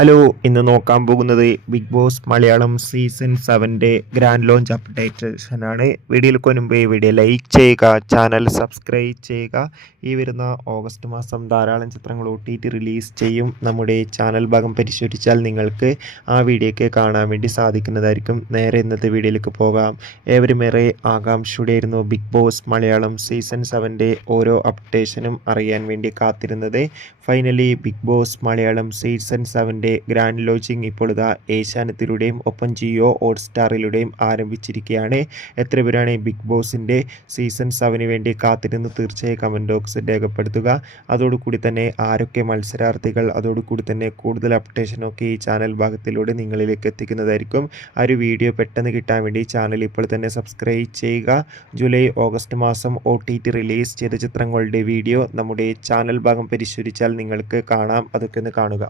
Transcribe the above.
Hello, ഇന്ന് നോക്കാൻ പോകുന്നത് Big Boss Malayalam season 7 grand launch അപ്ഡേഷനാണ്. വീഡിയോയിലേക്ക് മുൻപ് വീഡിയോ ലൈക്ക് ചെയ്യുക, ചാനൽ സബ്സ്ക്രൈബ് ചെയ്യുക. ഈ വരുന്ന ഓഗസ്റ്റ് മാസം ധാരാളം ചിത്രങ്ങൾ OTT റിലീസ് ചെയ്യും. നമ്മുടെ ചാനൽ ഭാഗം പരിശോധിച്ചാൽ നിങ്ങൾക്ക് ആ വീഡിയോയ്ക്ക് കാണാൻ വേണ്ടി സാധിക്കുന്നതായിരിക്കും. നേരെ ഇന്നത്തെ വീഡിയോയിലേക്ക് പോകാം. ഏവരും ഏറെ ആകാംക്ഷയോടെയായിരുന്നു ബിഗ് ബോസ് മലയാളം സീസൺ 7 ഓരോ അപ്ഡേഷനും അറിയാൻ വേണ്ടി കാത്തിരുന്നത്. Finally Bigg Boss Malayalam season 7 grand launching ഇപ്പോൾ ഇതാ ഏഷ്യാനെറ്റിലൂടെയും ഒപ്പം ജിയോ ഹോട്ട്സ്റ്റാറിലൂടെയും ആരംഭിച്ചിരിക്കുകയാണ്. എത്ര പേരാണ് ബിഗ് ബോസിൻ്റെ സീസൺ 7 വേണ്ടി കാത്തിരുന്ന് തീർച്ചയായും കമൻറ്റ് ബോക്സിൽ രേഖപ്പെടുത്തുക. അതോടുകൂടി തന്നെ ആരൊക്കെ മത്സരാർത്ഥികൾ, അതോടുകൂടി തന്നെ കൂടുതൽ അപ്ഡേഷനൊക്കെ ഈ ചാനൽ ഭാഗത്തിലൂടെ നിങ്ങളിലേക്ക് എത്തിക്കുന്നതായിരിക്കും. ആ ഒരു വീഡിയോ പെട്ടെന്ന് കിട്ടാൻ വേണ്ടി ചാനൽ ഇപ്പോൾ തന്നെ സബ്സ്ക്രൈബ് ചെയ്യുക. ജൂലൈ ഓഗസ്റ്റ് മാസം OTT റിലീസ് ചെയ്ത ചിത്രങ്ങളുടെ വീഡിയോ നമ്മുടെ ചാനൽ ഭാഗം പരിശോധിച്ചാൽ നിങ്ങൾക്ക് കാണാം. അതൊക്കെ ഒന്ന് കാണുക.